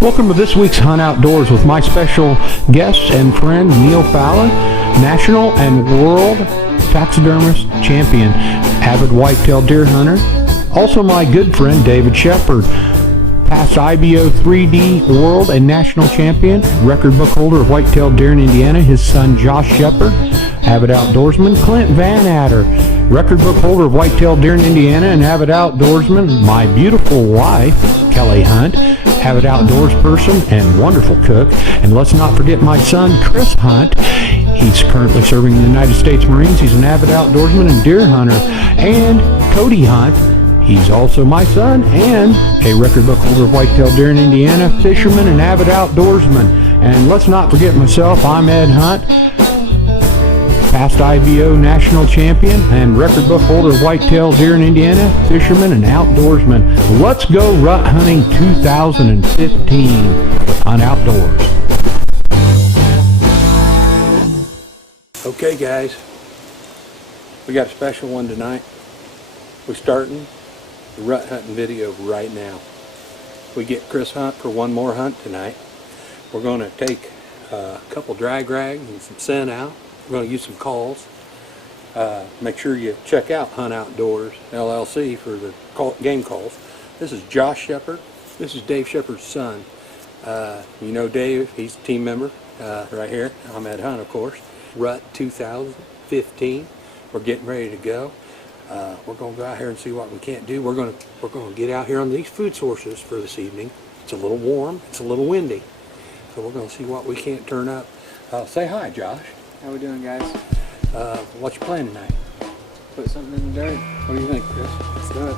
Welcome to this week's Hunt Outdoors with my special guest and friend Neil Fallon, national and world taxidermist champion, avid whitetail deer hunter. Also my good friend David Shepard, past IBO 3D world and national champion, record book holder of whitetail deer in Indiana. His son Josh Shepard, avid outdoorsman. Clint Van Adder, record book holder of whitetail deer in Indiana and avid outdoorsman. My beautiful wife Kelly Hunt, avid outdoors person and wonderful cook. And let's not forget my son Chris Hunt. He's currently serving in the United States Marines. He's an avid outdoorsman and deer hunter. And Kody Hunt, he's also my son and a record book holder of whitetail deer in Indiana, fisherman and avid outdoorsman. And let's not forget myself, I'm Ed Hunt, past IBO national champion and record book holder of whitetail deer in Indiana, fisherman and outdoorsman. Let's go rut hunting 2015 with Hunt Outdoors. Okay guys, we got a special one tonight. We're starting the rut hunting video right now. We get Chris Hunt for one more hunt tonight. We're going to take a couple drag rags and some scent out. We're going to use some calls. Make sure you check out Hunt Outdoors LLC for the game calls. This is Josh Shepard. This is Dave Shepard's son. You know Dave, he's a team member right here. I'm Ed Hunt, of course. Rut 2015. We're getting ready to go. We're going to go out here and see what we can't do. We're going to get out here on these food sources for this evening. It's a little warm. It's a little windy. So we're going to see what we can't turn up. Say hi, Josh. How we doing, guys? What's your plan tonight? Put something in the dirt. What do you think, Chris? Let's do it.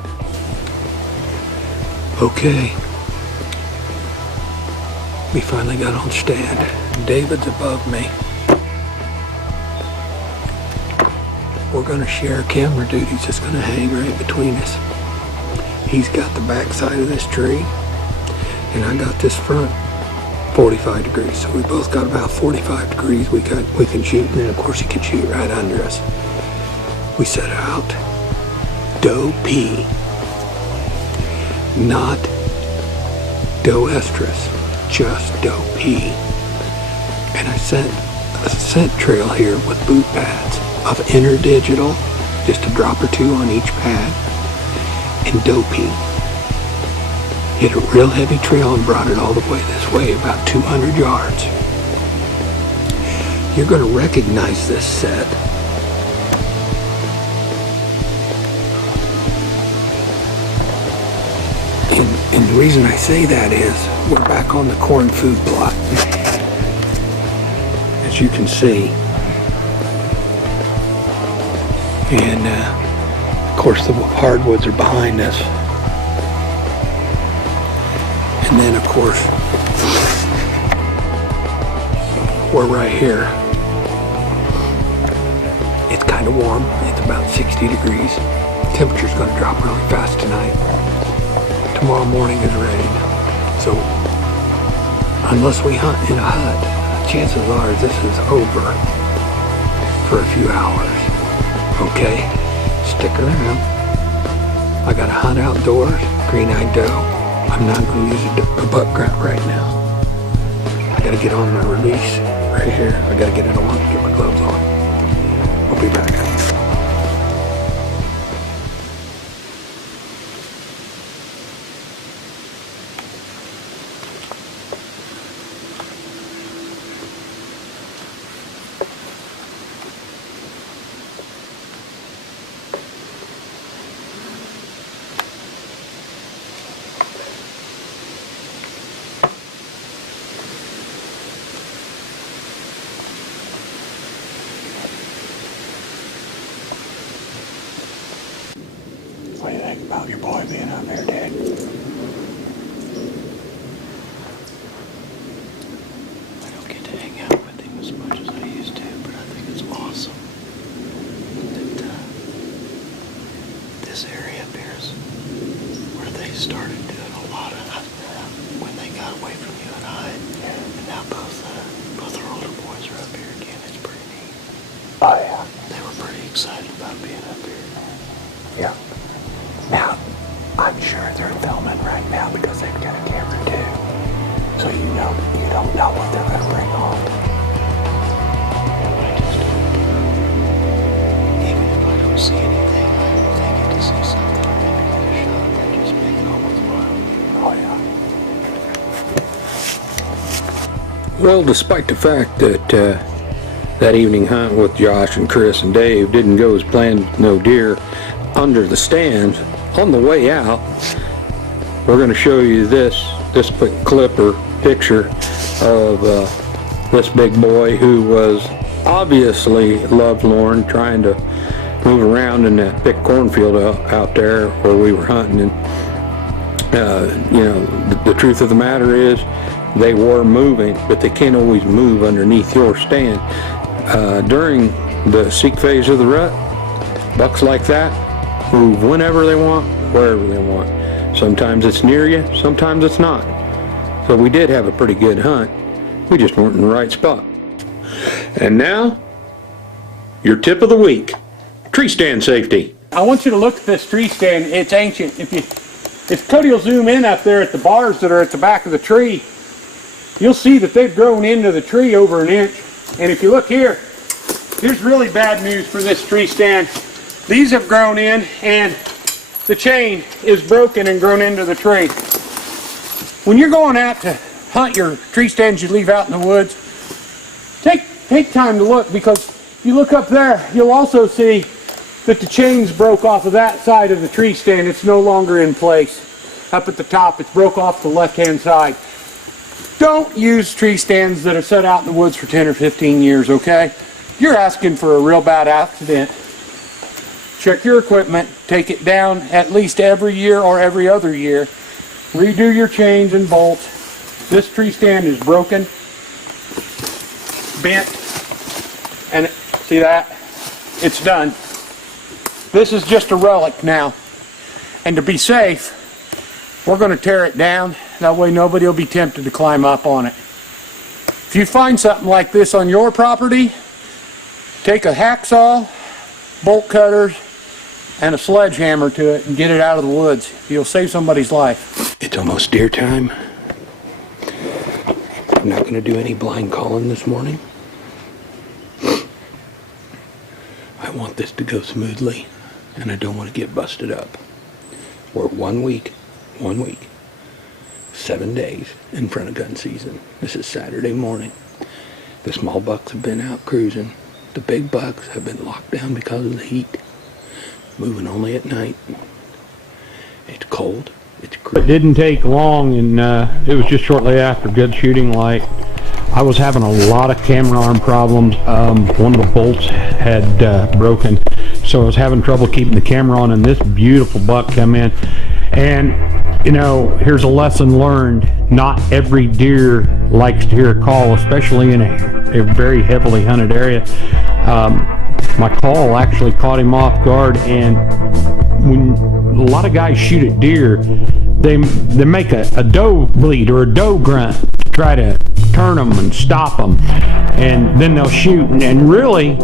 Okay. We finally got on stand. David's above me. We're going to share camera duties. It's going to hang right between us. He's got the back side of this tree, and I got this front 45 degrees. So we both got about 45 degrees we can shoot, and then of course he can shoot right under us. We set out doe P, not doe estrus, just doe P. And I sent a scent trail here with boot pads of interdigital, just a drop or two on each pad, and doe P. Hit a real heavy trail and brought it all the way this way, about 200 yards. You're going to recognize this set. And the reason I say that is we're back on the corn food plot. As you can see. And of course the hardwoods are behind us. And then of course, we're right here. It's kind of warm. It's about 60 degrees. Temperature's going to drop really fast tonight. Tomorrow morning is rain. So, unless we hunt in a hut, chances are this is over for a few hours. Okay? Stick around. I got a Hunt Outdoors, green-eyed doe. I'm not going to use a buck grunt right now. I got to get on my release right here. I got to get it on, get my gloves on. We'll be back. What do you think about your boy being out there, Dad? I don't get to hang out with him as much as I used to, but I think it's awesome that this area up here is where they started doing a lot of when they got away from you and I, and now both our older boys are up here again. It's pretty neat. Oh yeah. They were pretty excited about being up here. Yeah. Now, I'm sure they're filming right now because they've got a camera too. So you don't know what they're going to bring home. I just hope, even if I don't see anything, I get to see something, maybe get a shot that just make it all worthwhile. Oh yeah. Well, despite the fact that that evening hunt with Josh and Chris and Dave didn't go as planned, no deer under the stands, on the way out, we're going to show you this quick clip or picture of this big boy who was obviously lovelorn, trying to move around in that thick cornfield out there where we were hunting. And you know, the truth of the matter is they were moving, but they can't always move underneath your stand. During the seek phase of the rut, bucks like that move whenever they want, wherever they want. Sometimes it's near you, sometimes it's not. So we did have a pretty good hunt. We just weren't in the right spot. And now, your tip of the week, tree stand safety. I want you to look at this tree stand. It's ancient. If Cody will zoom in up there at the bars that are at the back of the tree, you'll see that they've grown into the tree over an inch. And if you look here, here's really bad news for this tree stand. These have grown in and the chain is broken and grown into the tree. When you're going out to hunt your tree stands you leave out in the woods, take time to look, because if you look up there, you'll also see that the chains broke off of that side of the tree stand. It's no longer in place. Up at the top, it's broke off the left-hand side. Don't use tree stands that are set out in the woods for 10 or 15 years, okay? You're asking for a real bad accident. Check your equipment, take it down at least every year or every other year. Redo your chains and bolts. This tree stand is broken, bent, and see that? It's done. This is just a relic now. And to be safe, we're going to tear it down. That way nobody will be tempted to climb up on it. If you find something like this on your property, take a hacksaw, bolt cutters, and a sledgehammer to it and get it out of the woods. You'll save somebody's life. It's almost deer time. I'm not going to do any blind calling this morning. I want this to go smoothly, and I don't want to get busted up. We're 1 week, 7 days in front of gun season. This is Saturday morning. The small bucks have been out cruising. The big bucks have been locked down because of the heat. Moving only at night. It's cold. It's crazy. It didn't take long, and it was just shortly after good shooting light. I was having a lot of camera arm problems. One of the bolts had broken, so I was having trouble keeping the camera on, and this beautiful buck come in. And you know, here's a lesson learned. Not every deer likes to hear a call, especially in a very heavily hunted area. My call actually caught him off guard, and when a lot of guys shoot at deer, they make a doe bleat or a doe grunt to try to turn them and stop them, and then they'll shoot. And really,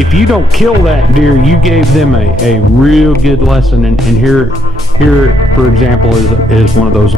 if you don't kill that deer, you gave them a real good lesson. And here, for example, is one of those.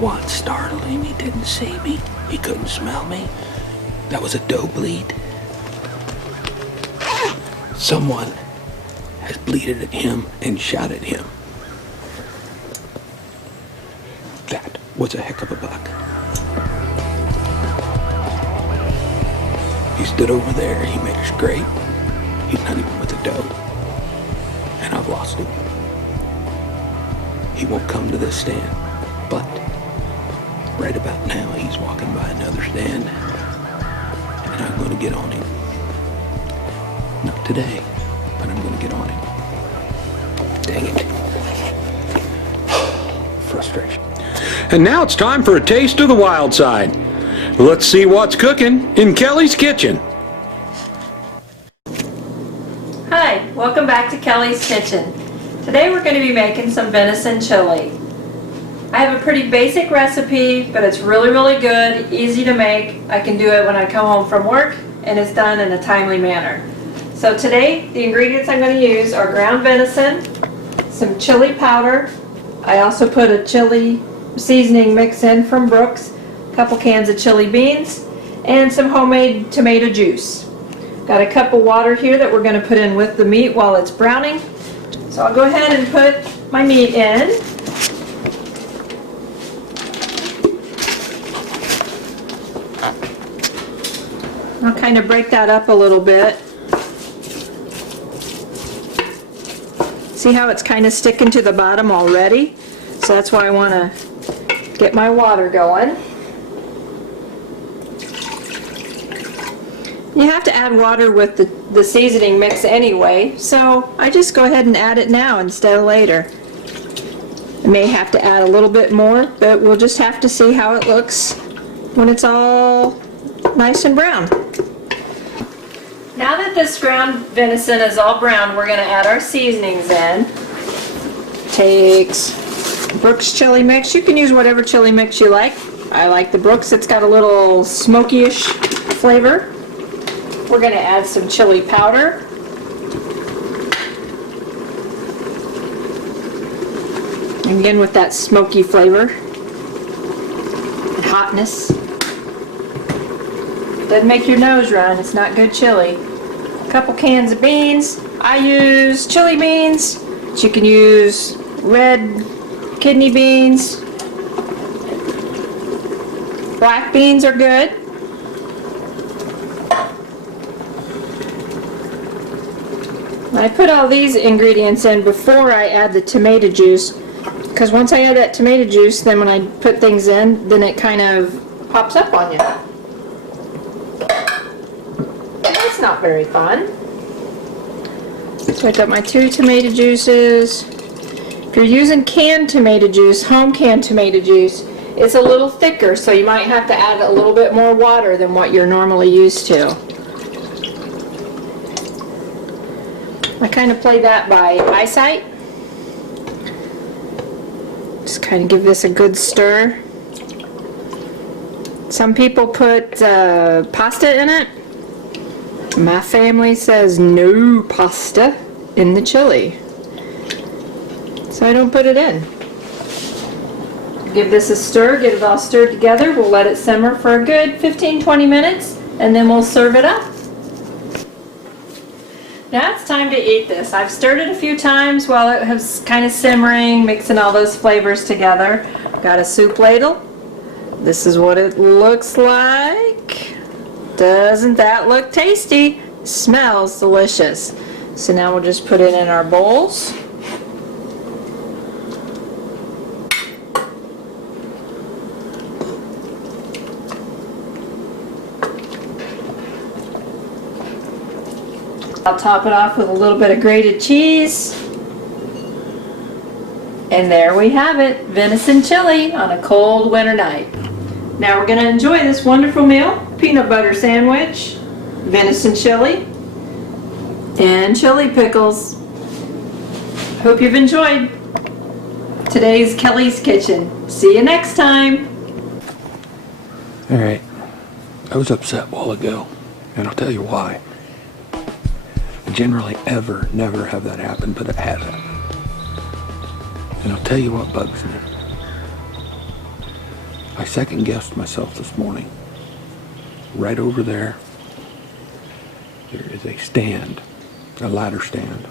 What startled him? He didn't see me. He couldn't smell me. That was a doe bleed. Someone has bleated at him and shot at him. That was a heck of a buck. He stood over there, he makes great. He's not even with the dough. And I've lost him. He won't come to this stand, but right about now he's walking by another stand, and I'm going to get on him. Not today, but I'm going to get on him. Dang it. Frustration. And now it's time for a taste of the wild side. Let's see what's cooking in Kelly's kitchen. Hi, welcome back to Kelly's Kitchen. Today we're going to be making some venison chili. I have a pretty basic recipe, but it's really good, easy to make. I can do it when I come home from work, and it's done in a timely manner. So today, the ingredients I'm going to use are ground venison, some chili powder. I also put a chili seasoning mix in from Brooks, a couple cans of chili beans, and some homemade tomato juice. Got a cup of water here that we're going to put in with the meat while it's browning. So I'll go ahead and put my meat in. I'll kind of break that up a little bit. See how it's kind of sticking to the bottom already? So that's why I want to get my water going. You have to add water with the seasoning mix anyway, so I just go ahead and add it now instead of later. I may have to add a little bit more, but we'll just have to see how it looks when it's all nice and brown. Now that this ground venison is all brown, we're going to add our seasonings in. Takes Brooks chili mix. You can use whatever chili mix you like. I like the Brooks. It's got a little smoky-ish flavor. We're going to add some chili powder. And again with that smoky flavor and hotness. Doesn't make your nose run. It's not good chili. A couple cans of beans. I use chili beans, but you can use red kidney beans. Black beans are good. I put all these ingredients in before I add the tomato juice, because once I add that tomato juice, then when I put things in, then it kind of pops up on you. That's not very fun. So I got my 2 tomato juices. If you're using canned tomato juice, home canned tomato juice, it's a little thicker, so you might have to add a little bit more water than what you're normally used to. I kind of play that by eyesight. Just kind of give this a good stir. Some people put pasta in it. My family says no pasta in the chili, so I don't put it in. Give this a stir, get it all stirred together. We'll let it simmer for a good 15-20 minutes, and then we'll serve it up. Now it's time to eat this. I've stirred it a few times while it was kind of simmering, mixing all those flavors together. Got a soup ladle. This is what it looks like. Doesn't that look tasty? Smells delicious. So now we'll just put it in our bowls. I'll top it off with a little bit of grated cheese. And there we have it, venison chili on a cold winter night. Now we're going to enjoy this wonderful meal. Peanut butter sandwich, venison chili, and chili pickles. Hope you've enjoyed today's Kelly's Kitchen. See you next time. Alright, I was upset a while ago, and I'll tell you why. I generally never have that happen, but it hasn't. And I'll tell you what bugs me. I second-guessed myself this morning. Right over there is a stand, a ladder stand.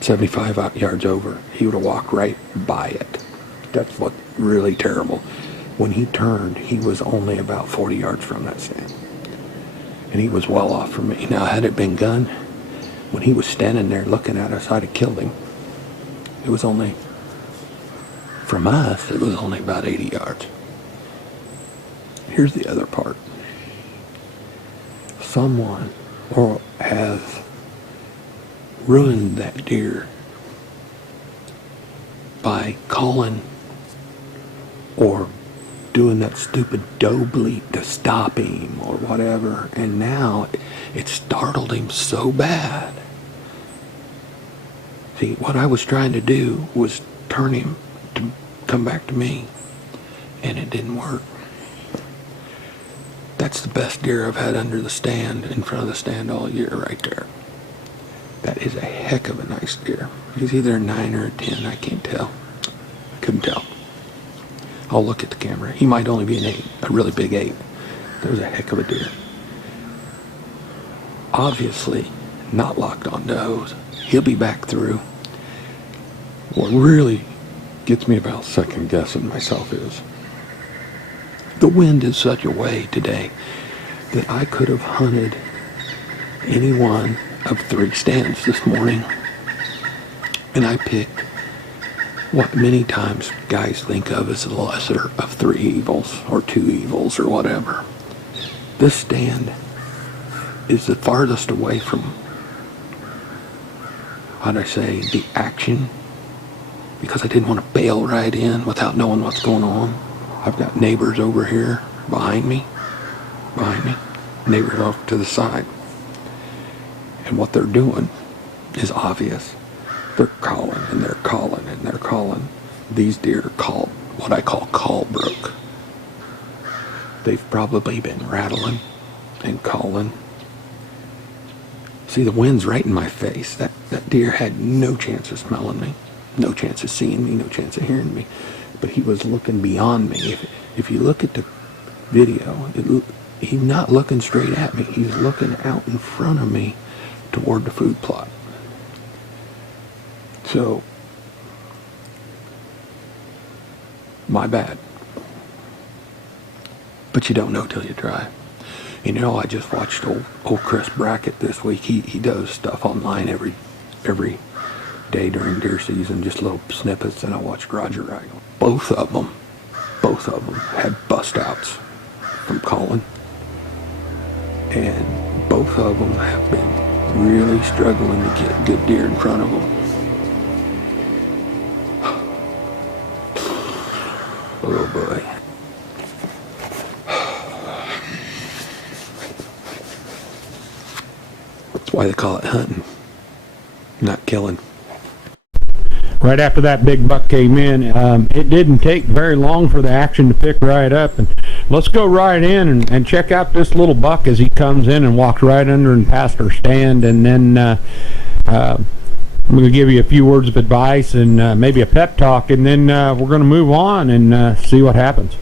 75 yards over. He would have walked right by it. That's what really terrible. When he turned, he was only about 40 yards from that stand. and he was well off from me. Now, had it been gun, when he was standing there looking at us, I'd have killed him. It was only, from us, it was only about 80 yards. Here's the other part. Someone has ruined that deer by calling or doing that stupid doe bleat to stop him or whatever, and now it startled him so bad. See, what I was trying to do was turn him to come back to me, and it didn't work. That's the best deer I've had under the stand, in front of the stand all year right there. That is a heck of a nice deer. He's either a 9 or a 10, I can't tell. Couldn't tell. I'll look at the camera. He might only be an 8, a really big 8. That was a heck of a deer. Obviously, not locked on does. He'll be back through. What really gets me about second guessing myself is the wind is such a way today that I could have hunted any one of 3 stands this morning, and I picked what many times guys think of as the lesser of 3 evils or 2 evils or whatever. This stand is the farthest away from, how'd I say, the action, because I didn't want to bail right in without knowing what's going on. I've got neighbors over here behind me, neighbors off to the side. And what they're doing is obvious. They're calling and they're calling and they're calling. These deer are called what I call call broke. They've probably been rattling and calling. See, the wind's right in my face. That deer had no chance of smelling me, no chance of seeing me, no chance of hearing me. But he was looking beyond me. If you look at the video, he's not looking straight at me. He's looking out in front of me toward the food plot. So, my bad. But you don't know till you try. You know, I just watched old Chris Brackett this week. He does stuff online every day during deer season, just little snippets, and I watched Roger Ragel. Both of them had bust outs from calling, and both of them have been really struggling to get good deer in front of them. Oh boy. That's why they call it hunting, not killing. Right after that big buck came in, it didn't take very long for the action to pick right up. And let's go right in and check out this little buck as he comes in and walks right under and past our stand. And then I'm going to give you a few words of advice and maybe a pep talk, and then we're going to move on and see what happens.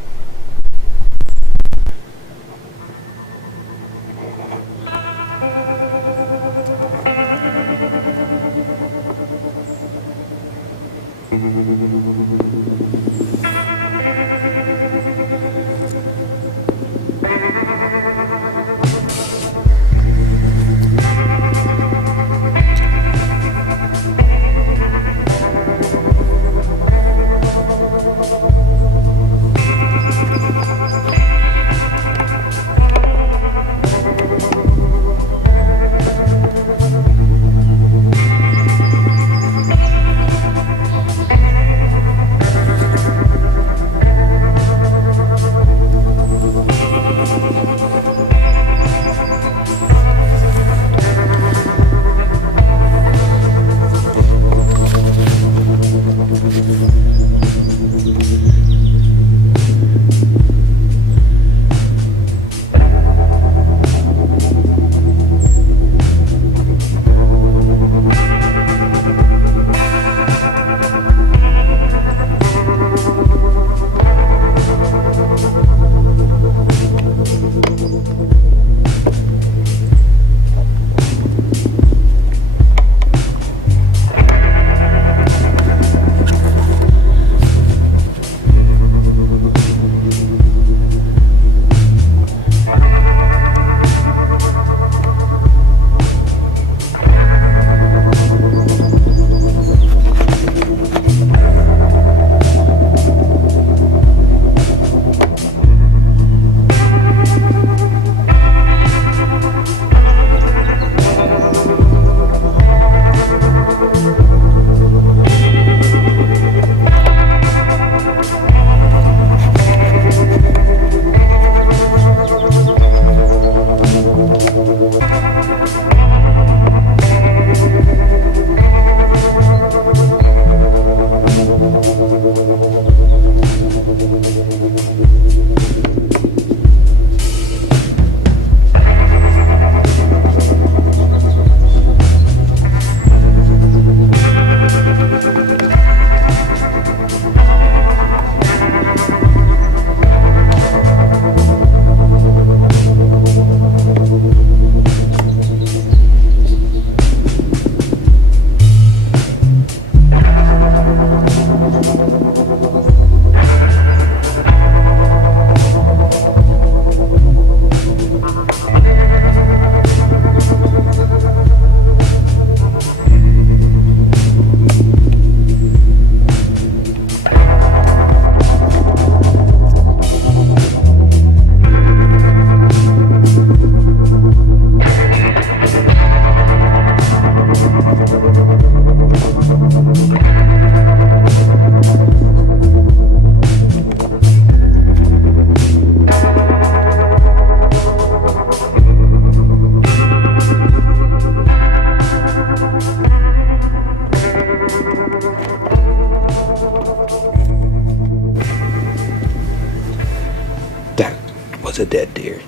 was a dead deer.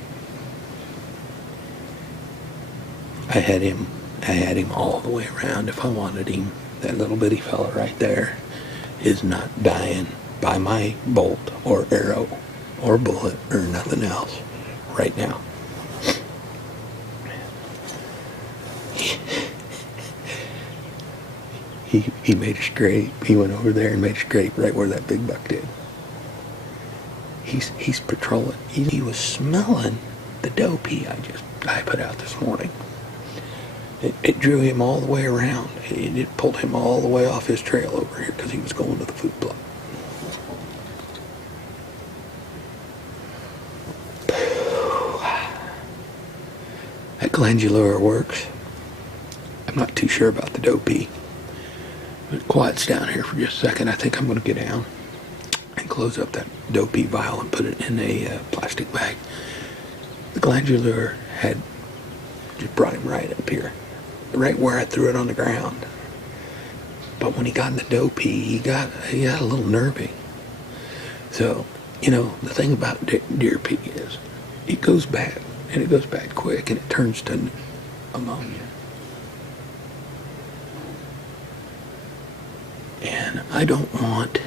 I had him all the way around if I wanted him. That little bitty fella right there is not dying by my bolt or arrow or bullet or nothing else right now. He made a scrape. He went over there and made a scrape right where that big buck did. He's patrolling. He was smelling the doe pee I put out this morning. It drew him all the way around. It pulled him all the way off his trail over here because he was going to the food plot. That glandular works. I'm not too sure about the doe pee. But quiet's down here for just a second. I think I'm going to get down and close up that doe pee vial and put it in a plastic bag. The glandular had just brought him right up here, right where I threw it on the ground. But when he got in the doe pee, he got a little nervy. So, the thing about deer pee is it goes bad, and it goes bad quick, and it turns to ammonia. And I don't want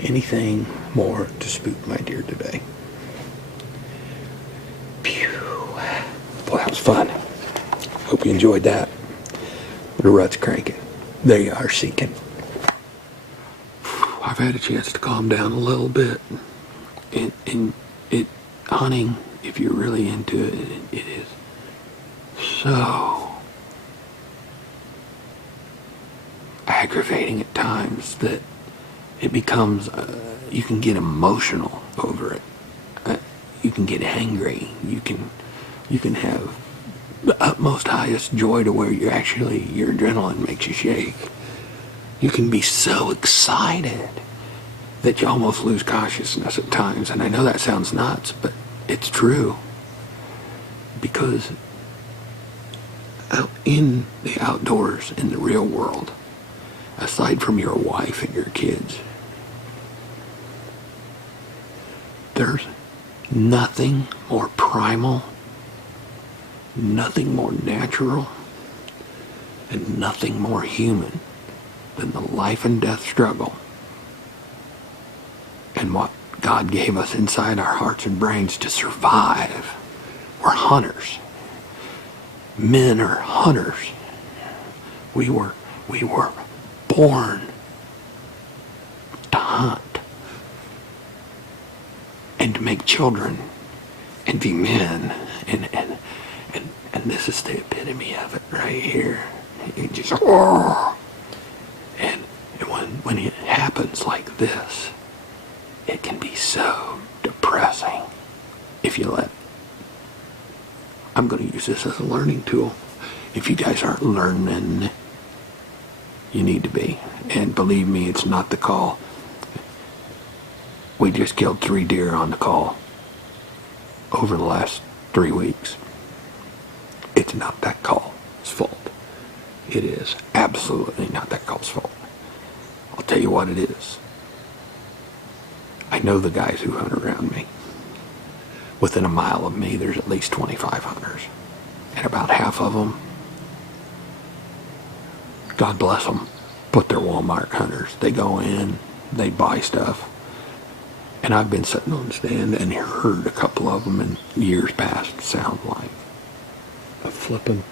anything more to spook my deer today. Phew. Boy, that was fun. Hope you enjoyed that. The rut's cranking. There you are, seeking. I've had a chance to calm down a little bit. And hunting, if you're really into it, it is so aggravating at times that it becomes, you can get emotional over it. You can get angry. You can have the utmost highest joy to where your adrenaline makes you shake. You can be so excited that you almost lose consciousness at times. And I know that sounds nuts, but it's true. Because out in the outdoors, in the real world, aside from your wife and your kids, there's nothing more primal, nothing more natural, and nothing more human than the life and death struggle and what God gave us inside our hearts and brains to survive. We're hunters. Men are hunters. We were born to hunt and to make children and be men, and this is the epitome of it right here. You just and when it happens like this, it can be so depressing if you let. I'm going to use this as a learning tool. If you guys aren't learning, you need to be. And believe me, it's not the call. We just killed 3 deer on the call over the last 3 weeks. It's not that call's fault. It is absolutely not that call's fault. I'll tell you what it is. I know the guys who hunt around me. Within a mile of me, there's at least 25 hunters. And about half of them, God bless them, but they're Walmart hunters. They go in, they buy stuff. And I've been sitting on the stand and heard a couple of them in years past sound like a flippin'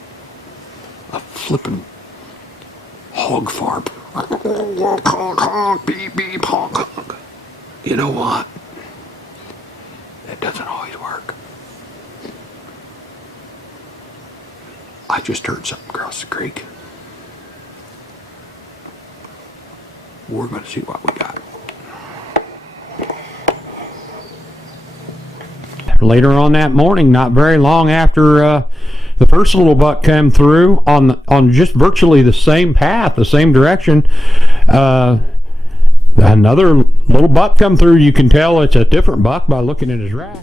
hog farm. Beep, beep, honk, honk. You know what? That doesn't always work. I just heard something across the creek. We're going to see what we got. Later on that morning, not very long after the first little buck came through on just virtually the same path, the same direction, another little buck come through. You can tell it's a different buck by looking at his rack.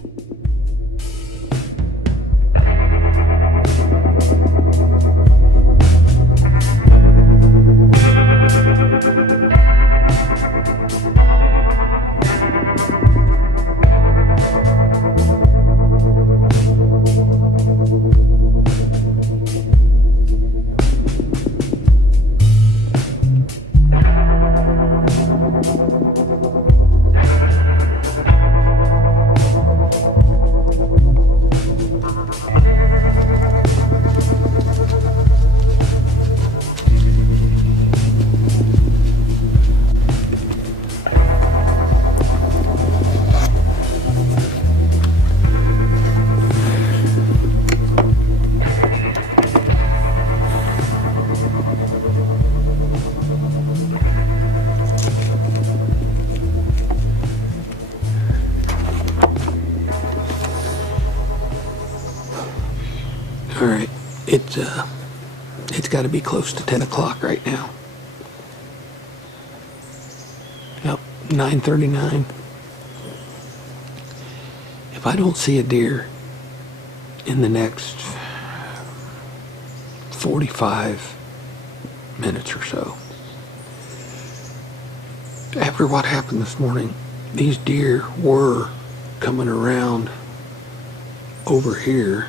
It's got to be close to 10 o'clock right now. Yep, 9:39. If I don't see a deer in the next 45 minutes or so, after what happened this morning, these deer were coming around over here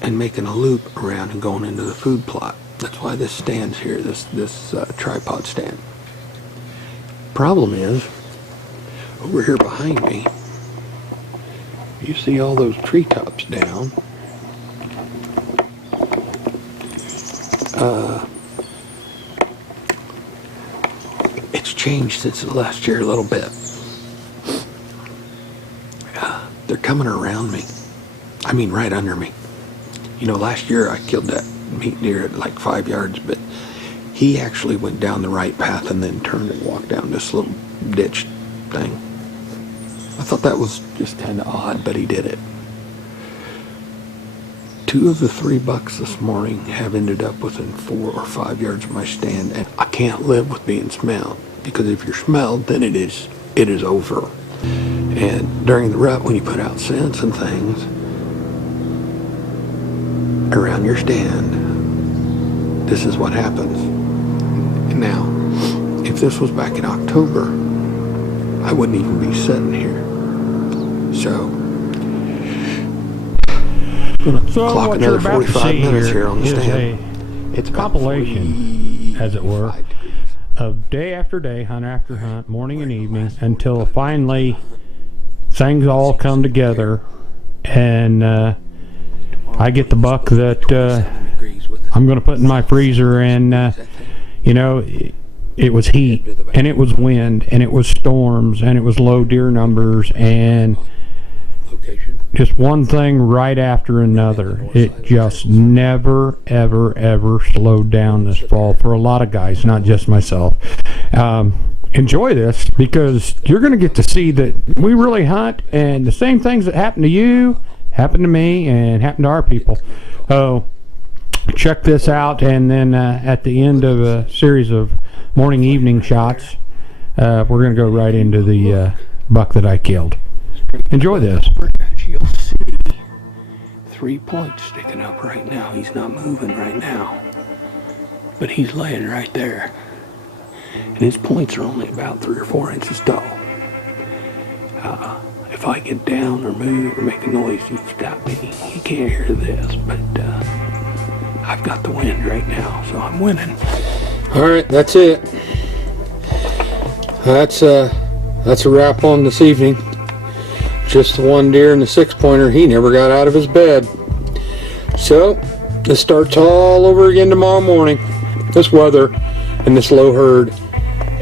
and making a loop around and going into the food plot. That's why this stands here, this tripod stand. Problem is, over here behind me, you see all those treetops down. It's changed since last year a little bit. They're coming around me. I mean, right under me. You know, last year I killed that meat deer at like 5 yards, but he actually went down the right path and then turned and walked down this little ditch thing. I thought that was just kind of odd, but he did it. 2 of the 3 bucks this morning have ended up within 4 or 5 yards of my stand, and I can't live with being smelled, because if you're smelled, then it is over. And during the rut, when you put out scents and things around your stand, this is what happens. Now, if this was back in October, I wouldn't even be sitting here. So So what you're about to see here on the is stand. it's a compilation, as it were, of day after day, hunt after hunt, morning and evening, until finally things all come together, and I get the buck that I'm going to put in my freezer. And you know, it was heat, and it was wind, and it was storms, and it was low deer numbers, and just one thing right after another. It just never, ever, ever slowed down this fall for a lot of guys, not just myself. Enjoy this, because you're going to get to see that we really hunt, and the same things that happen to you happen to me and happen to our people. So check this out, and then at the end of a series of morning evening shots, we're going to go right into the buck that I killed. Enjoy this. You'll see 3 points sticking up right now. He's not moving right now, but he's laying right there, and his points are only about 3 or 4 inches tall. If I get down or move or make a noise, you stop me. You can't hear this, but I've got the wind right now, so I'm winning. All right, that's it. That's a wrap on this evening. Just the one deer and the 6-pointer. He never got out of his bed. So this starts all over again tomorrow morning. This weather and this low herd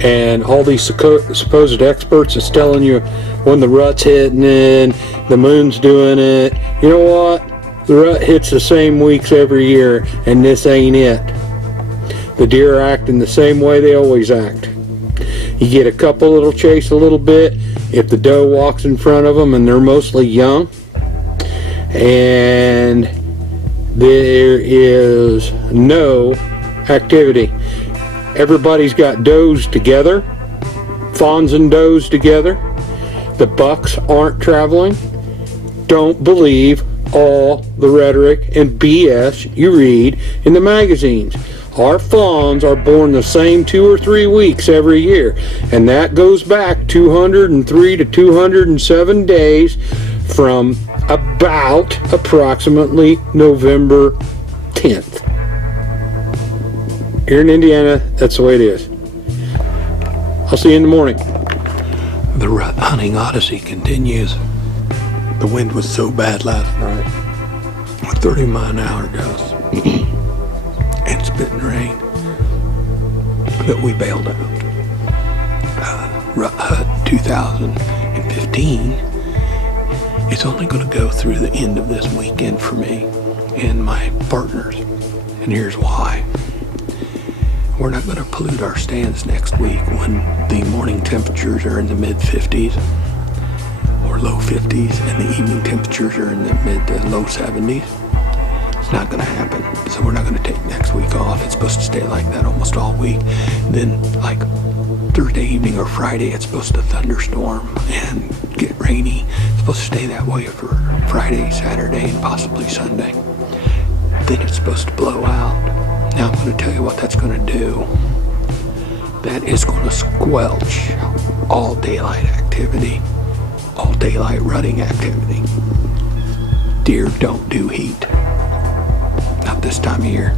and all these supposed experts is telling you when the rut's hitting it, the moon's doing it. You know what? The rut hits the same weeks every year, and this ain't it. The deer are acting the same way they always act. You get a couple that'll chase a little bit if the doe walks in front of them, and they're mostly young, and there is no activity. Everybody's got does together, fawns and does together. The bucks aren't traveling. Don't believe all the rhetoric and BS you read in the magazines. Our fawns are born the same 2 or 3 weeks every year, and that goes back 203 to 207 days from about approximately November 10th. Here in Indiana, that's the way it is. I'll see you in the morning. The rut hunting odyssey continues. The wind was so bad last night, with 30-mile-an-hour gusts and spitting rain, that we bailed out. Rut Hut 2015 is only going to go through the end of this weekend for me and my partners, and here's why. We're not going to pollute our stands next week when the morning temperatures are in the mid-50s or low 50s, and the evening temperatures are in the mid to low 70s. It's not going to happen. So we're not going to take next week off. It's supposed to stay like that almost all week. Then like Thursday evening or Friday, it's supposed to thunderstorm and get rainy. It's supposed to stay that way for Friday, Saturday, and possibly Sunday. Then it's supposed to blow out. Now I'm going to tell you what that's going to do. That is going to squelch all daylight activity, all daylight rutting activity. Deer don't do heat. Not this time of year.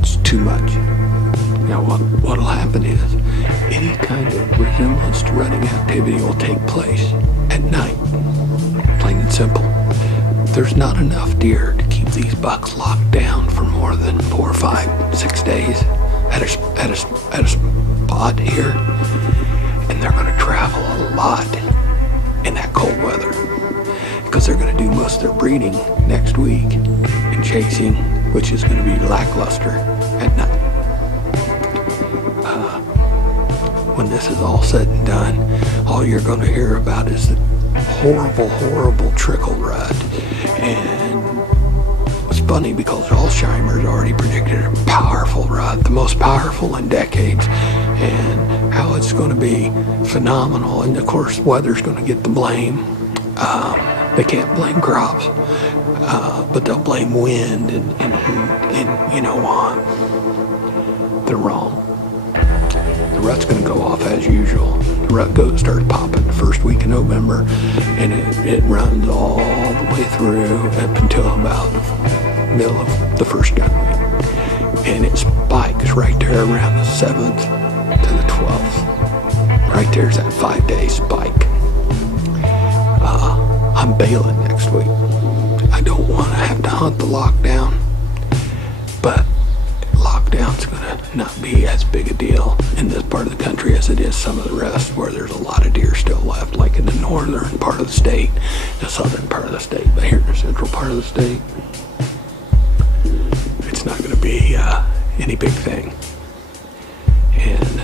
It's too much. Now what'll happen is any kind of resemblance to rutting activity will take place at night. Plain and simple. There's not enough deer to keep these bucks locked down for more than 4, 5, 6 days at a spot here, and they're going to travel a lot in that cold weather because they're going to do most of their breeding next week and chasing, which is going to be lackluster at night. When this is all said and done, all you're going to hear about is the horrible trickle rut. And it's funny because Alzheimer's already predicted a powerful rut, the most powerful in decades, and how it's going to be phenomenal. And of course, weather's going to get the blame. They can't blame crops, but they'll blame wind and you know what? They're wrong. The rut's going to go off as usual. The rut starts popping the first week of November, and it runs all the way through up until about the middle of the first gun week. And it spikes right there around the 7th to the 12th. Right there's that 5-day spike. I'm bailing next week. I don't want to have to hunt the lockdown, but lockdown's going to not be as big a deal in this part of the country as it is some of the rest, where there's a lot of deer still left, like in the northern part of the state, the southern part of the state. But here in the central part of the state, it's not going to be any big thing. And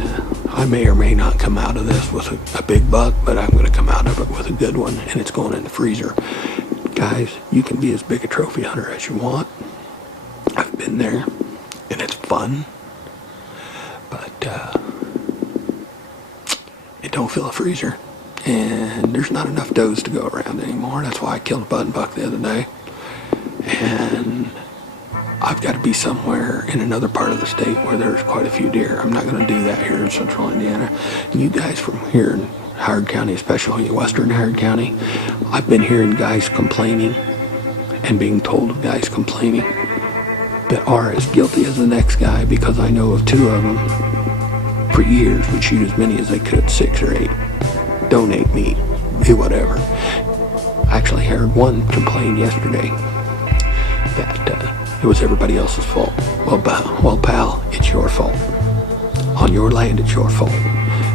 I may or may not come out of this with a big buck, but I'm going to come out of it with a good one, and it's going in the freezer. Guys, you can be as big a trophy hunter as you want. I've been there, and it's fun, but it don't fill a freezer, and there's not enough does to go around anymore. That's why I killed a button buck the other day, and I've got to be somewhere in another part of the state where there's quite a few deer. I'm not going to do that here in central Indiana. You guys from here in Howard County, especially western Howard County, I've been hearing guys complaining and being told of guys complaining that are as guilty as the next guy, because I know of 2 of them for years would shoot as many as they could, 6 or 8. Donate meat, do whatever. I actually heard one complain yesterday that it was everybody else's fault. Well, pal, it's your fault. On your land, it's your fault.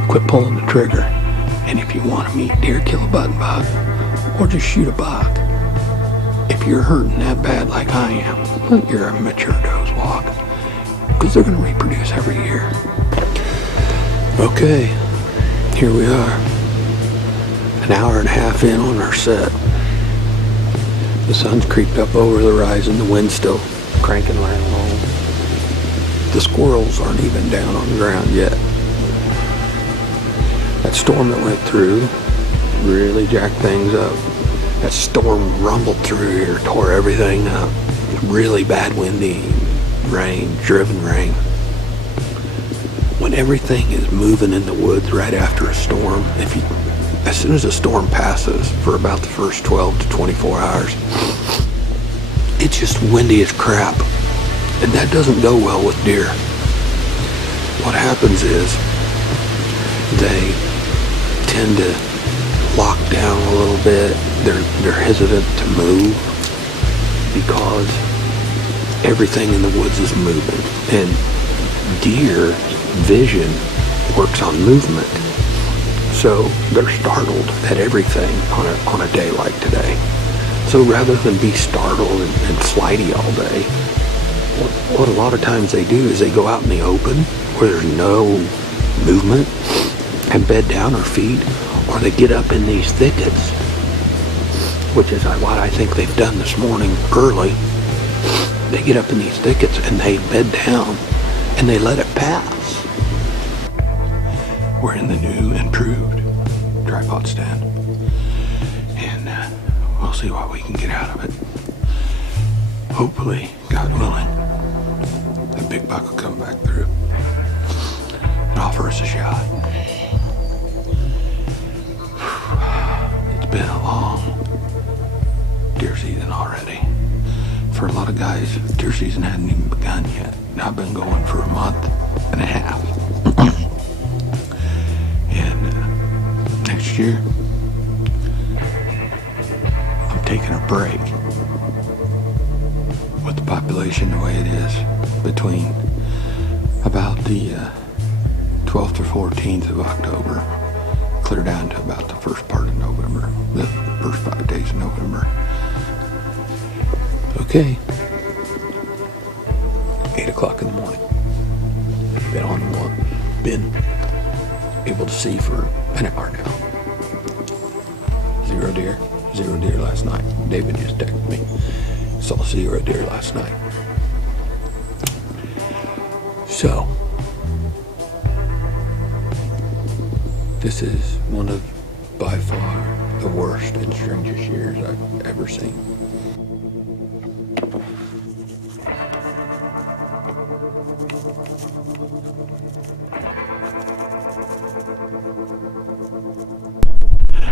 Quit pulling the trigger. And if you want to meet deer, kill a button buck, or just shoot a buck. If you're hurting that bad like I am, let your mature does walk, because they're going to reproduce every year. Okay, here we are, an hour and a half in on our set. The sun's creeped up over the horizon, the wind's still cranking right along. The squirrels aren't even down on the ground yet. That storm that went through really jacked things up. That storm rumbled through here, tore everything up. Really bad windy rain, driven rain. When everything is moving in the woods right after a storm, as soon as a storm passes for about the first 12 to 24 hours, it's just windy as crap. And that doesn't go well with deer. What happens is they tend to lock down a little bit. They're hesitant to move because everything in the woods is moving, and deer vision works on movement, so they're startled at everything on a day like today. So rather than be startled and flighty all day, what a lot of times they do is they go out in the open where there's no movement and bed down or feed, or they get up in these thickets which is what I think they've done this morning early. They get up in these thickets and they bed down and they let it pass. We're in the new improved tripod stand, and we'll see what we can get out of it. Hopefully, God willing, that big buck will come back through and offer us a shot. It's been a long deer season already. For a lot of guys, deer season hadn't even begun yet. I've been going for a month and a half. And next year, I'm taking a break. With the population the way it is, between about the 12th or 14th of October, clear down to about the first part of November, the first 5 days of November. Okay, 8 o'clock in the morning. Been on one, been able to see for an hour now. Zero deer last night. David just texted me. Saw 0 deer last night. So, this is one of, by far, the worst and strangest years I've ever seen.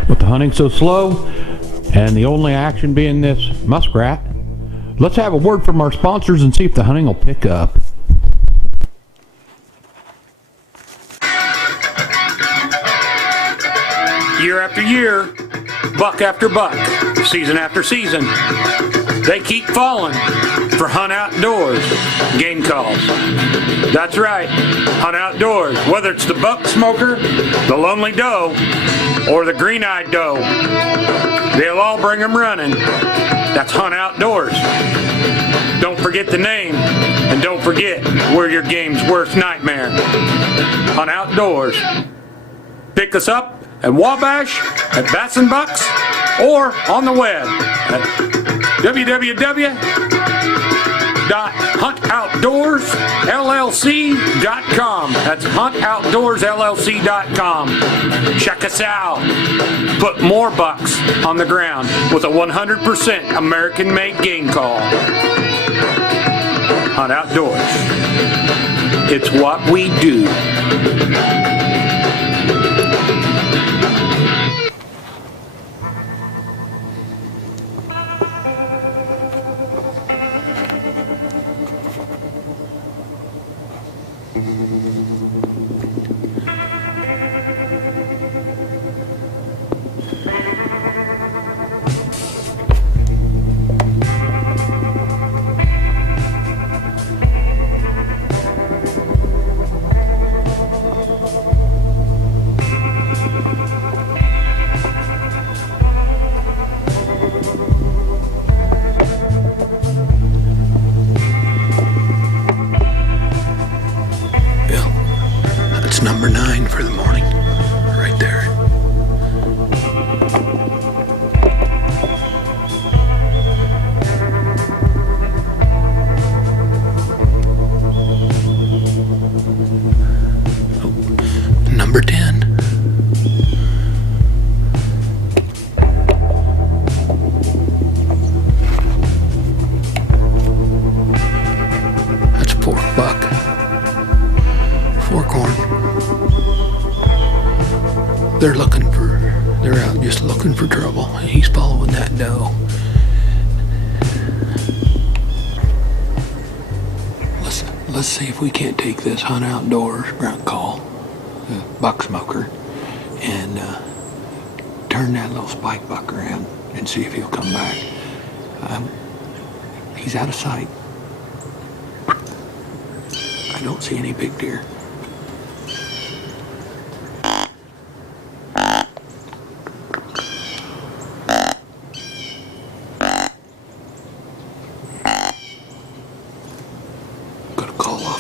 With the hunting so slow and the only action being this muskrat, let's have a word from our sponsors and see if the hunting will pick up. Year after year, buck after buck, season after season, they keep falling for Hunt Outdoors game calls. That's right, Hunt Outdoors. Whether it's the buck smoker, the lonely doe, or the green-eyed doe, they'll all bring them running. That's Hunt Outdoors. Don't forget the name, and don't forget we're your game's worst nightmare. Hunt Outdoors. Pick us up at Wabash, at Bats and Bucks, or on the web at www.huntoutdoorsllc.com. That's huntoutdoorsllc.com. Check us out. Put more bucks on the ground with a 100% American-made game call. Hunt Outdoors. It's what we do. Number 9 for the morning, right there. Oh, number 10. That's a fork buck. Forkhorn. They're out just looking for trouble. He's following that doe. Let's see if we can't take this Hunt Outdoors grunt call, buck smoker, and turn that little spike buck around and see if he'll come back. He's out of sight. I don't see any big deer.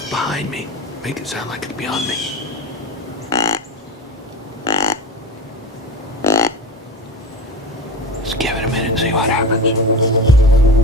Behind me. Make it sound like it's beyond me. Just give it a minute. minute and see what happens.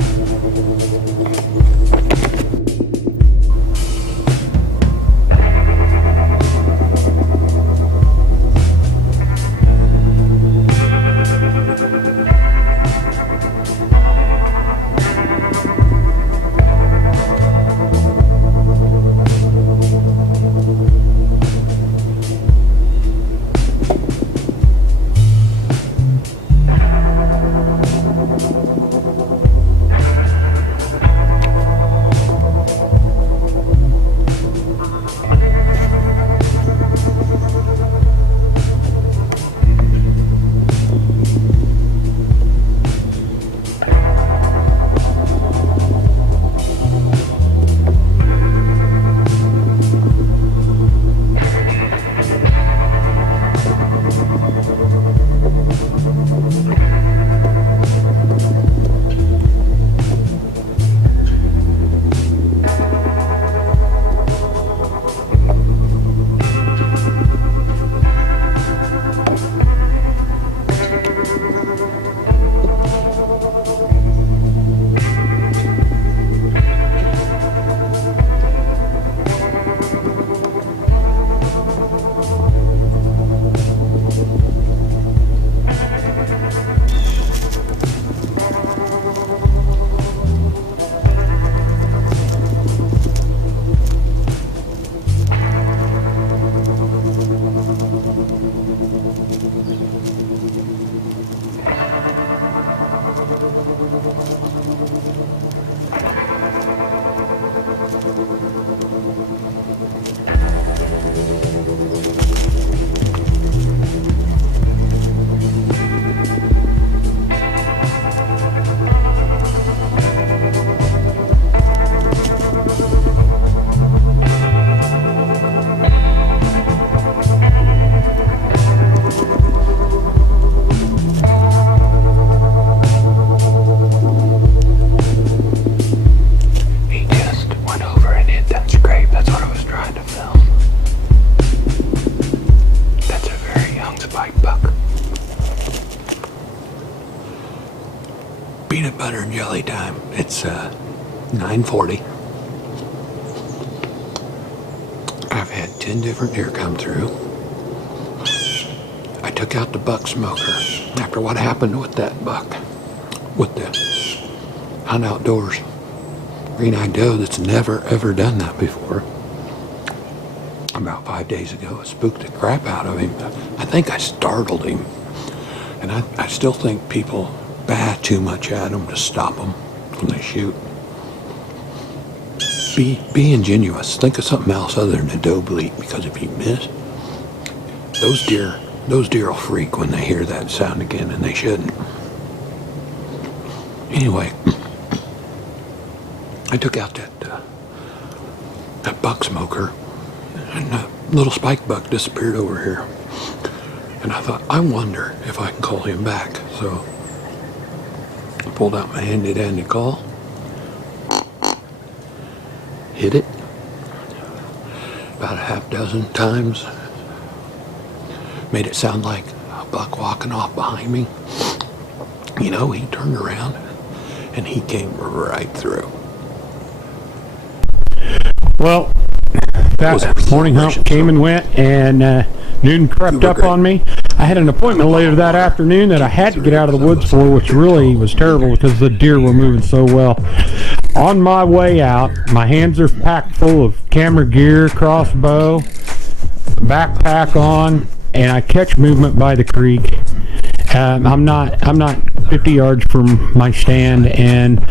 Peanut butter and jelly time. It's 9:40. I've had 10 different deer come through. I took out the buck smoker after what happened with that buck, with the hunt outdoors green-eyed doe that's never ever done that before. About 5 days ago, it spooked the crap out of him. I think I startled him. And I still think people bat too much at them to stop them when they shoot. Be ingenuous. Think of something else other than a doe bleat, because if you miss, those deer will freak when they hear that sound again, and they shouldn't. Anyway, I took out that buck smoker, and a little spike buck disappeared over here. And I thought, I wonder if I can call him back. So I pulled out my handy-dandy call, hit it about a half dozen times, made it sound like a buck walking off behind me. You know, he turned around and he came right through. Well, that morning hunt came and went, and noon crept up on me. I had an appointment later that afternoon that I had to get out of the woods for, which really was terrible because the deer were moving so well. On my way out, my hands are packed full of camera gear, crossbow, backpack on, and I catch movement by the creek. I'm not 50 yards from my stand, and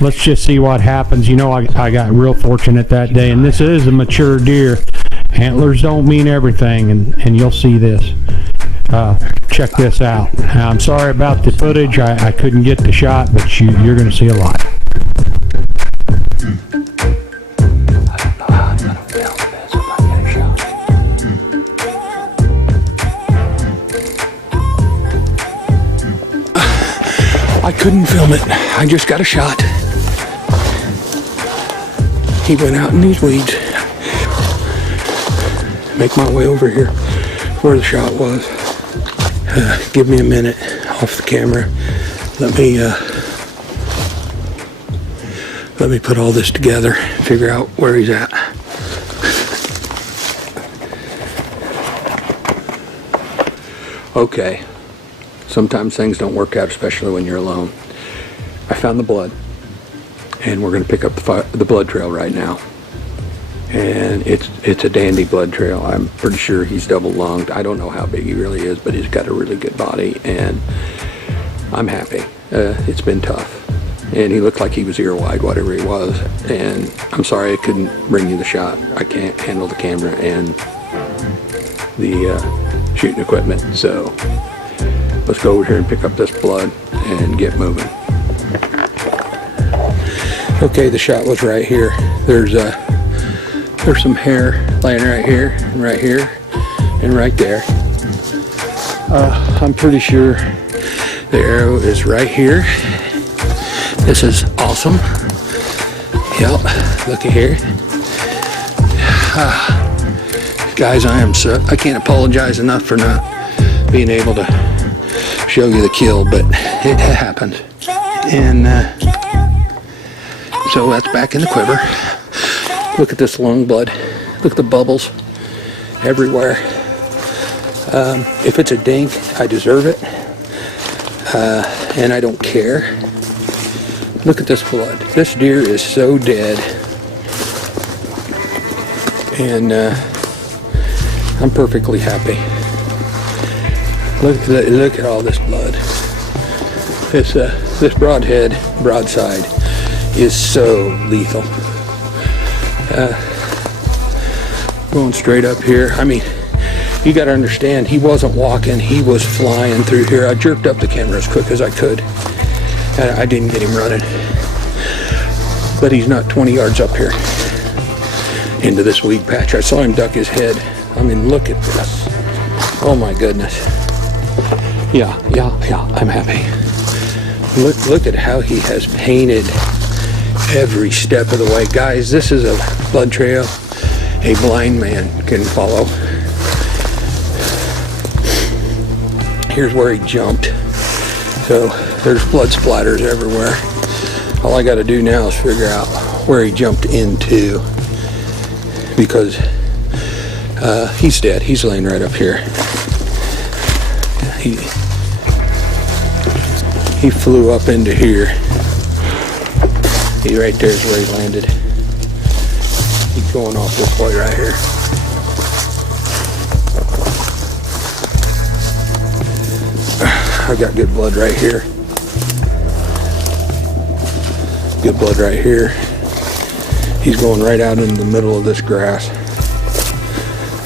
let's just see what happens. You know, I got real fortunate that day, and this is a mature deer. Antlers don't mean everything, and you'll see this. Check this out. I'm sorry about the footage. I couldn't get the shot, but you're going to see a lot. I couldn't film it. I just got a shot. He went out in these weeds. Make my way over here where the shot was. Give me a minute off the camera. let me put all this together, figure out where he's at. Okay, sometimes things don't work out, especially when you're alone. I found the blood, and we're going to pick up the blood trail right now. And it's a dandy blood trail. I'm pretty sure he's double-lunged. I don't know how big he really is, but he's got a really good body, and I'm happy. It's been tough. And he looked like he was ear-wide, whatever he was. And I'm sorry I couldn't bring you the shot. I can't handle the camera and the shooting equipment. So let's go over here and pick up this blood and get moving. Okay, the shot was right here. There's some hair laying right here, and right there. I'm pretty sure the arrow is right here. This is awesome. Yep, looky here. Guys, I can't apologize enough for not being able to show you the kill, but it happened. And so that's back in the quiver. Look at this lung blood. Look at the bubbles everywhere. If it's a dink, I deserve it. And I don't care. Look at this blood. This deer is so dead. And I'm perfectly happy. Look at all this blood. This broadside is so lethal. Going straight up here. I mean, you got to understand, he wasn't walking, he was flying through here. I jerked up the camera as quick as I could. I didn't get him running. But he's not 20 yards up here into this weed patch. I saw him duck his head. I mean, look at this. Oh my goodness. Yeah, I'm happy. Look at how he has painted every step of the way. Guys, this is a blood trail a blind man can follow. Here's where he jumped. So there's blood splatters everywhere. All I got to do now is figure out where he jumped into, because he's dead. He's laying right up here. He flew up into here. He right there is where he landed. He's going off this way right here. I've got good blood right here. Good blood right here. He's going right out in the middle of this grass.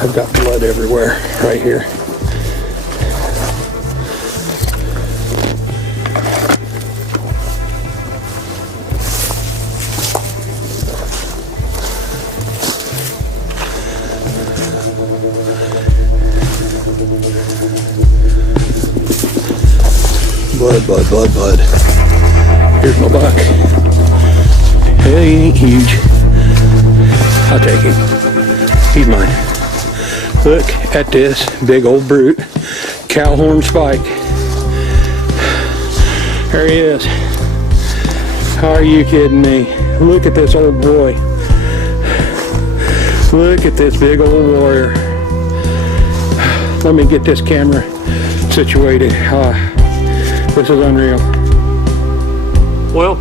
I've got blood everywhere right here. Blood. Here's my buck. Hey, he ain't huge. I'll take him. He's mine. Look at this big old brute. Cow horn spike. There he is. Are you kidding me? Look at this old boy. Look at this big old warrior. Let me get this camera situated. This is unreal. Well,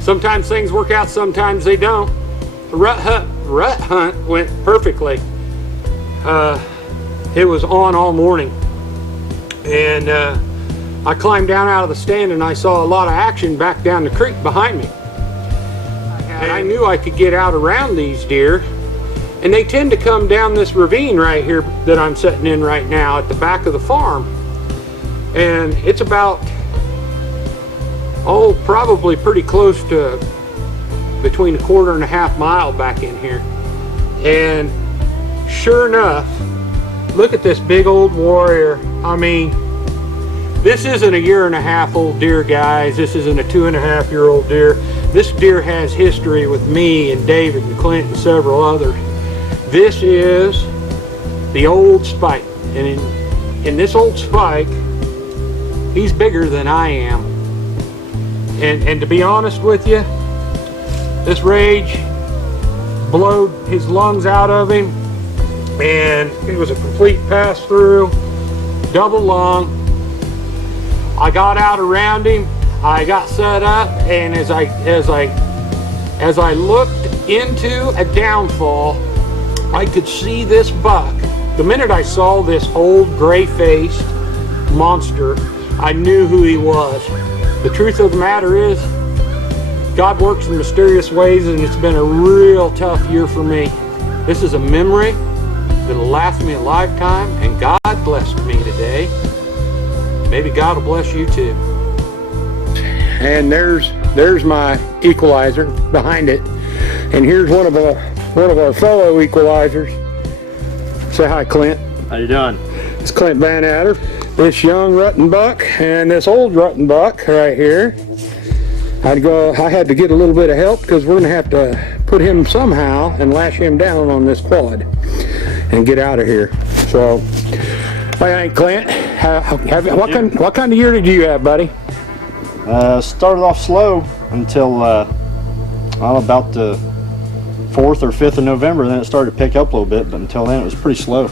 sometimes things work out, sometimes they don't. The rut hunt went perfectly. It was on all morning. And I climbed down out of the stand and I saw a lot of action back down the creek behind me. And I knew I could get out around these deer. And they tend to come down this ravine right here that I'm sitting in right now at the back of the farm. And it's about, probably pretty close to between 1/4 and 1/2 mile back in here. And sure enough, look at this big old warrior. I mean, this isn't a 1.5 year old deer, guys. This isn't a 2.5-year-old deer. This deer has history with me and David and Clint and several others. This is the old spike. And in this old spike, he's bigger than I am. And to be honest with you, this rage blowed his lungs out of him, and it was a complete pass-through, double lung. I got out around him, I got set up, and as I looked into a downfall, I could see this buck. The minute I saw this old gray-faced monster, I knew who he was. The truth of the matter is, God works in mysterious ways, and it's been a real tough year for me. This is a memory that'll last me a lifetime, and God blessed me today. Maybe God will bless you too. And there's my equalizer behind it, and here's one of our fellow equalizers. Say hi, Clint. How you doing? It's Clint Van Adder. This young rutting buck and this old rutting buck right here. I had to get a little bit of help because we're gonna have to put him somehow and lash him down on this quad and get out of here. So, what do you think, Clint? What kind of year did you have, buddy? Started off slow until about the 4th or 5th of November. Then it started to pick up a little bit, but until then it was pretty slow.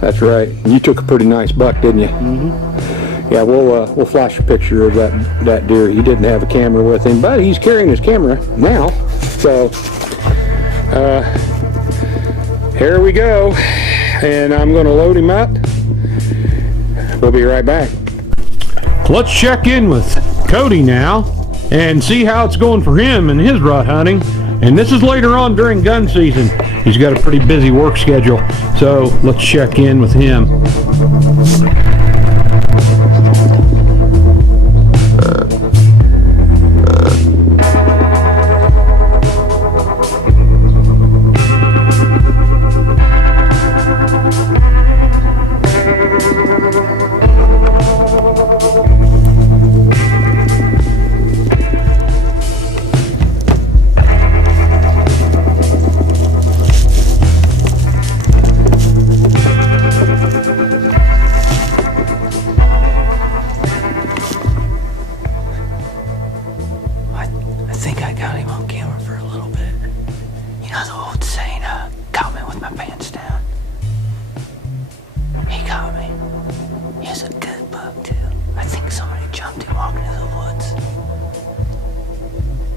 That's right. You took a pretty nice buck, didn't you? Mm-hmm. Yeah, we'll flash a picture of that deer. He didn't have a camera with him, but he's carrying his camera now. So here we go, and I'm going to load him up. We'll be right back. Let's check in with Kody now and see how it's going for him and his rut hunting. And this is later on during gun season. He's got a pretty busy work schedule, so let's check in with him.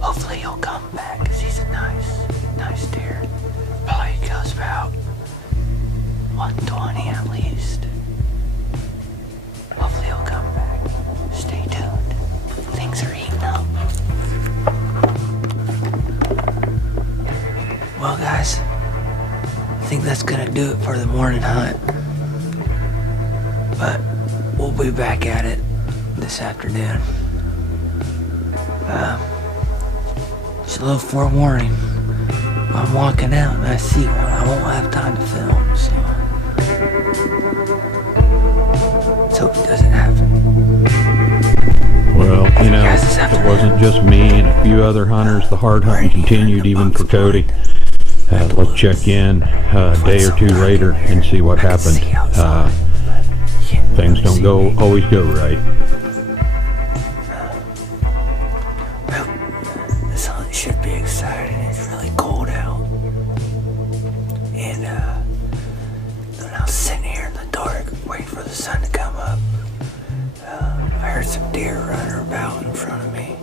Hopefully he'll come back, because he's a nice deer. Probably goes about 120 at least. Hopefully he'll come back. Stay tuned. Things are heating up. Well, guys, I think that's gonna do it for the morning hunt. But we'll be back at it this afternoon. Just a little forewarning. I'm walking out and I see one. I won't have time to film, so let's hope it doesn't happen. Well, you know, it wasn't just me and a few other hunters. The hard hunting continued even for Kody. Let's check in a day or two later and see what happened. Things don't always go right. This hunt should be exciting. It's really cold out. And when I was sitting here in the dark waiting for the sun to come up, I heard some deer running about in front of me.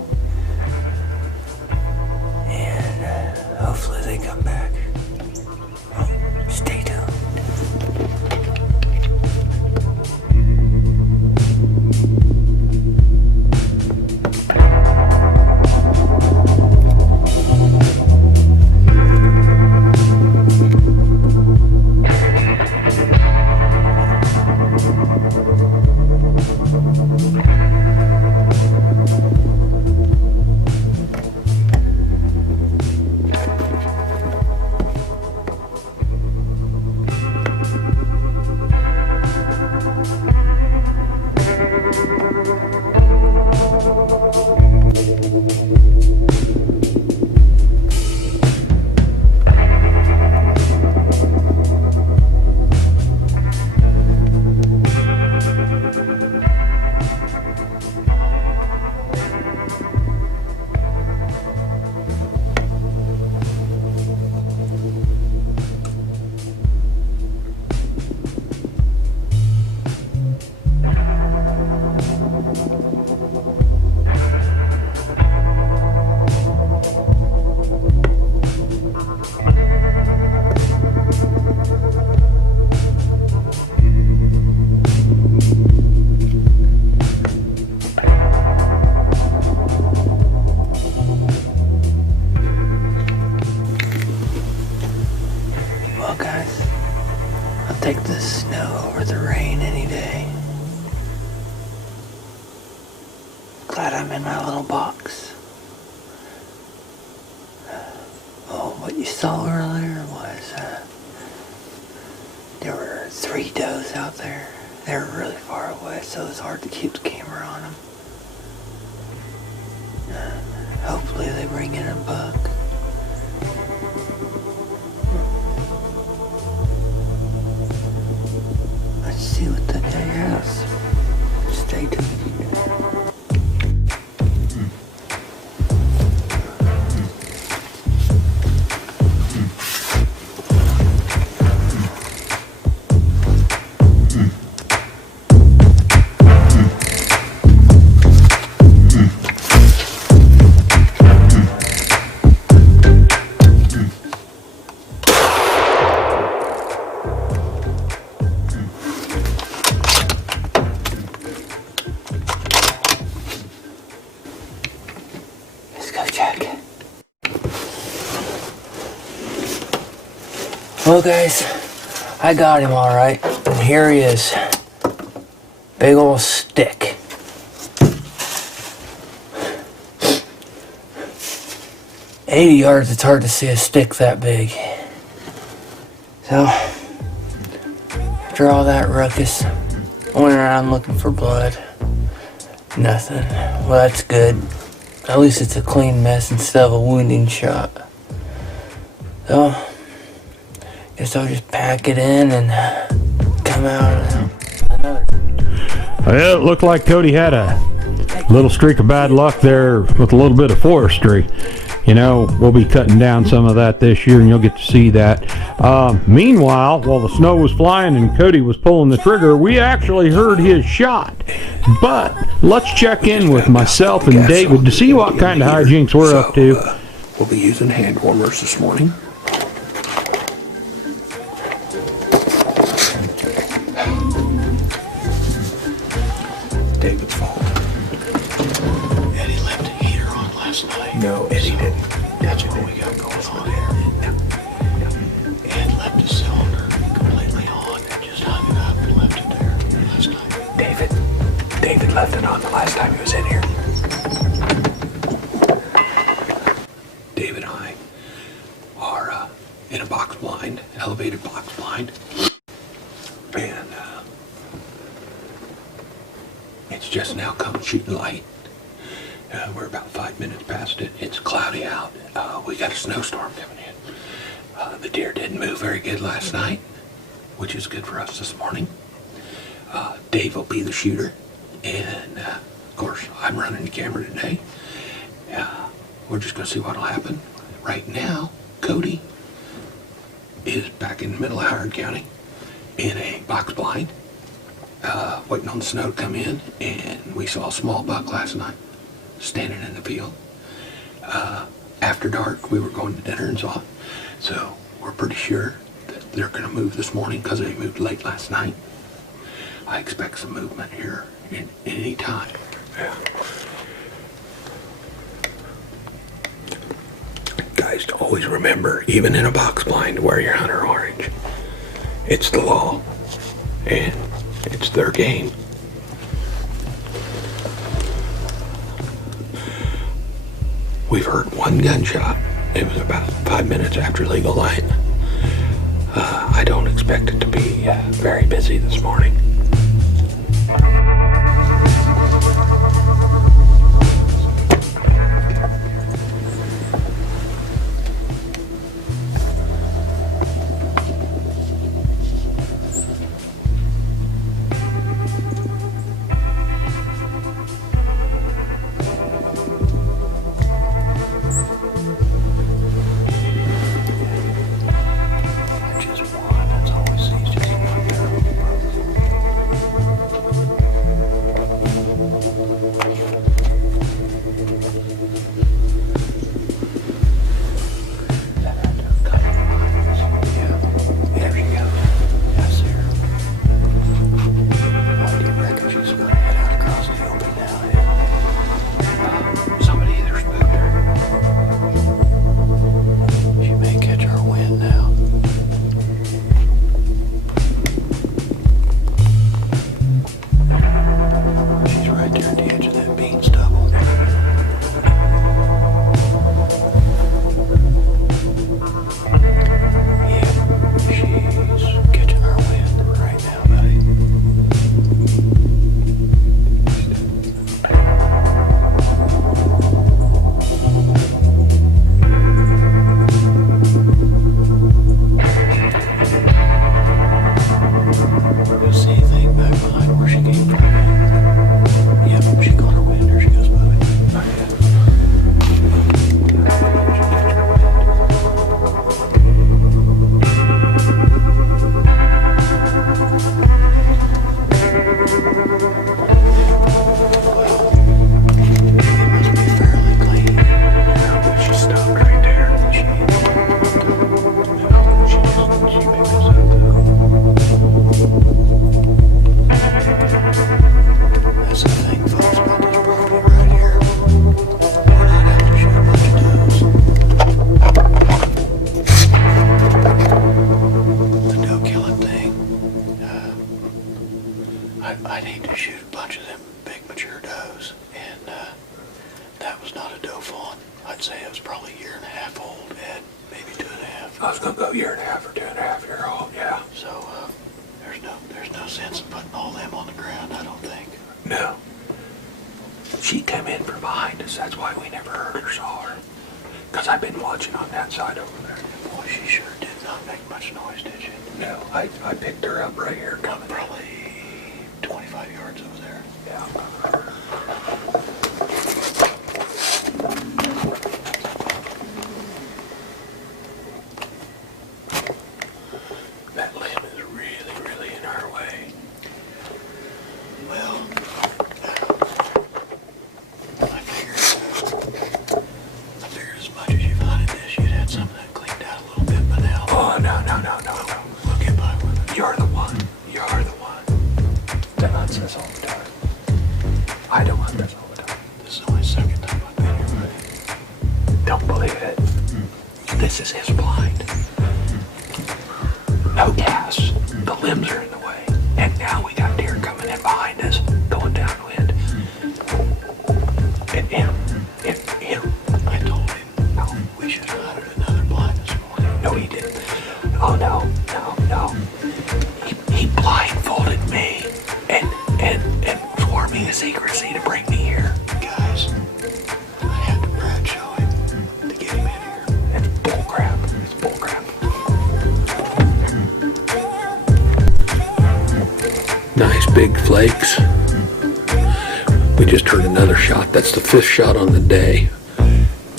And hopefully they come back. Stay tuned. take the snow over the rain any day. Glad I'm in my little box. Oh, what you saw earlier was there were 3 does out there. They were really far away, so it was hard to keep the camera on them. Hopefully they bring in a buck. Let's see what the day has. Stay tuned. Well guys, I got him alright, and here he is. Big old stick. "80 yards, it's hard to see a stick that big." So, after all that ruckus, I went around looking for blood. Nothing. Well, that's good. At least it's a clean mess instead of a wounding shot. So, guess I'll just pack it in and come out another. Well, it looked like Kody had a little streak of bad luck there with a little bit of forestry. You know, we'll be cutting down some of that this year, and you'll get to see that. Meanwhile, while the snow was flying and Kody was pulling the trigger, we actually heard his shot. But let's check in with myself and David to see what kind of hijinks we're up to. We'll be using hand warmers this morning. David's fault. Eddie left the heater on last night. No, Eddie didn't. That's what we got going on here. Ed left the cylinder completely on and just hung it up and left it there last night. David left it on the last time he was in here. David and I are in a box blind, elevated box blind. And it's just now come shooting light. We're about 5 minutes past it. It's cloudy out. We got a snowstorm coming in. The deer didn't move very good last night, which is good for us this morning. Dave will be the shooter, and of course I'm running the camera today. We're just going to see what will happen. Right now, Kody is back in the middle of Howard County in a box blind, waiting on the snow to come in, and we saw a small buck last night standing in the field. After dark, we were going to dinner and saw it, so we're pretty sure that they're going to move this morning because they moved late last night. I expect some movement here in any time. Yeah. Guys, to always remember, even in a box blind, to wear your hunter orange. It's the law, and it's their game. We've heard one gunshot. It was about 5 minutes after legal light. I don't expect it to be very busy this morning. Just one. That's all we see is just one barrel. year and a half or 2.5-year old, yeah. So, there's no sense in putting all them on the ground, I don't think. No. She came in from behind us, that's why we never heard or saw her. Because I've been watching on that side over there. Boy, she sure did not make much noise, did she? No, I picked her up right here coming in. Probably 25 yards over there. Yeah. That limb is really in our way. Well, I figured as much as you've hunted this, you'd had some of that cleaned out a little bit by now. Oh, no. We'll get by with it. You're the one that hunts this all the time. I don't hunt this all the time. This is only the second time I've been here, buddy. Don't believe it. This is his blind. No gas. The limbs are in the way. And now we got deer coming in behind us, going downwind. And him. I told him we should have hunted another blind this morning. No, he didn't. Oh, no. He blindfolded me and swore me to secrecy to bring me here. Guys, I had to Bradshaw him to get him in here. It's bullcrap. Nice big flakes. We just heard another shot. That's the 5th shot on the day.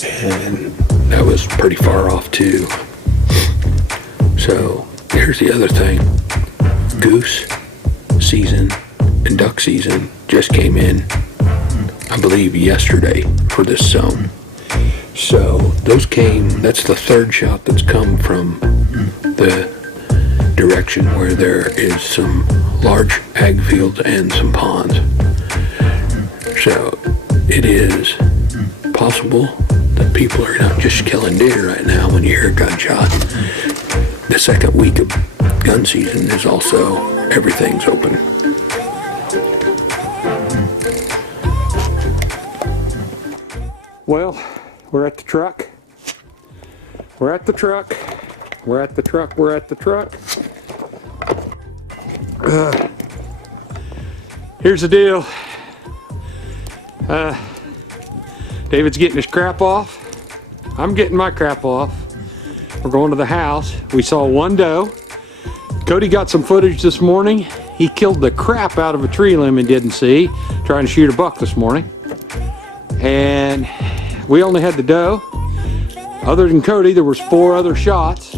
And that was pretty far off too. So here's the other thing. Goose season and duck season just came in, I believe, yesterday for this zone. So those that's the 3rd shot that's come from the direction where there is some large ag fields and some ponds. So it is possible that people are not just killing deer right now when you hear a gunshot. The 2nd week of gun season is also, everything's open. Well, we're at the truck. Here's the deal. David's getting his crap off. I'm getting my crap off. We're going to the house. We saw one doe. Kody got some footage this morning. He killed the crap out of a tree limb he didn't see, trying to shoot a buck this morning. And we only had the doe. Other than Kody, there was 4 other shots.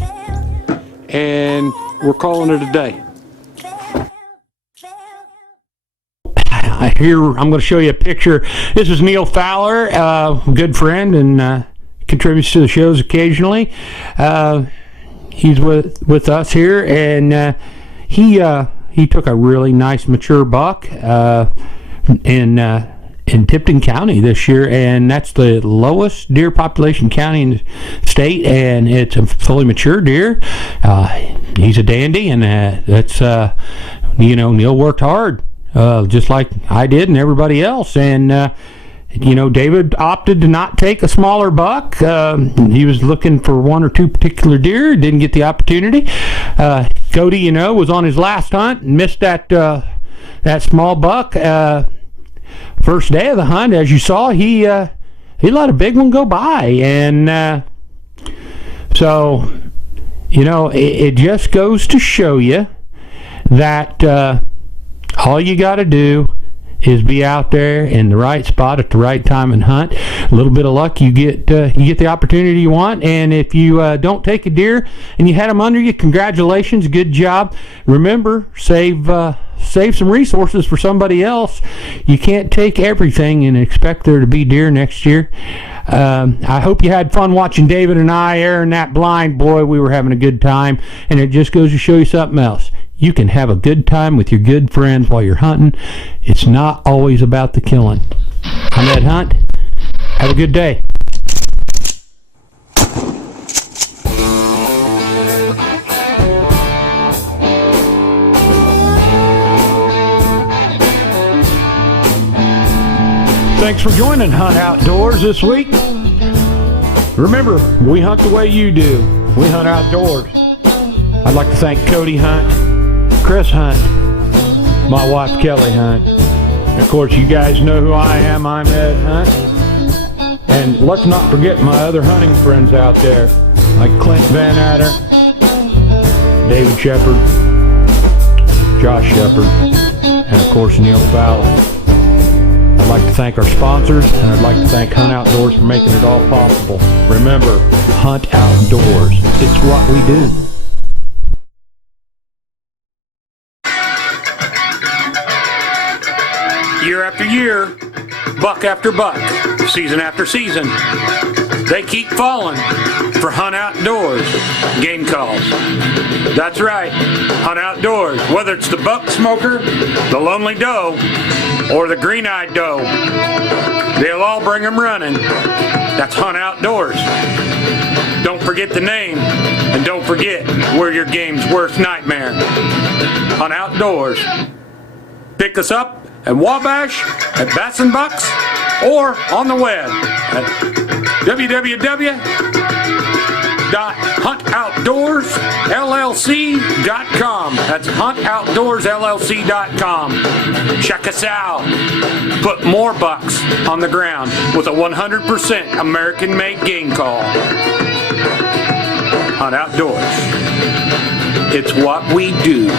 And we're calling it a day. Here, I'm going to show you a picture. This is Neil Fowler, good friend, and contributes to the shows occasionally. He's with us here, and he took a really nice mature buck in Tipton County this year, and that's the lowest deer population county in the state, and it's a fully mature deer. He's a dandy, and that's Neil worked hard. Just like I did and everybody else, and David opted to not take a smaller buck. He was looking for 1 or 2 particular deer, didn't get the opportunity. Kody, was on his last hunt and missed that small buck. First day of the hunt, as you saw, he let a big one go by, and so it just goes to show you that. All you got to do is be out there in the right spot at the right time and hunt. A little bit of luck, you get the opportunity you want. And if you don't take a deer and you had them under you, congratulations, good job. Remember, save some resources for somebody else. You can't take everything and expect there to be deer next year. I hope you had fun watching David and I airing that blind. Boy, we were having a good time, and it just goes to show you something else. You can have a good time with your good friends while you're hunting. It's not always about the killing. I'm Ed Hunt. Have a good day. Thanks for joining Hunt Outdoors this week. Remember, we hunt the way you do. We hunt outdoors. I'd like to thank Cody Hunt, Chris Hunt, my wife Kelly Hunt. And of course, you guys know who I am. I'm Ed Hunt. And let's not forget my other hunting friends out there, like Clint Van Adder, David Shepard, Josh Shepard, and of course Neil Fowler. I'd like to thank our sponsors, and I'd like to thank Hunt Outdoors for making it all possible. Remember, hunt outdoors. It's what we do. Year after year, buck after buck, season after season, they keep falling for Hunt Outdoors game calls. That's right, Hunt Outdoors. Whether it's the buck smoker, the lonely doe, or the green-eyed doe, they'll all bring them running. That's Hunt Outdoors. Don't forget the name, and don't forget we're your game's worst nightmare. Hunt Outdoors. Pick us up at Wabash, at Bass and Bucks, or on the web at www.huntoutdoorsllc.com. That's huntoutdoorsllc.com. Check us out. Put more bucks on the ground with a 100% American-made game call. Hunt Outdoors. It's what we do.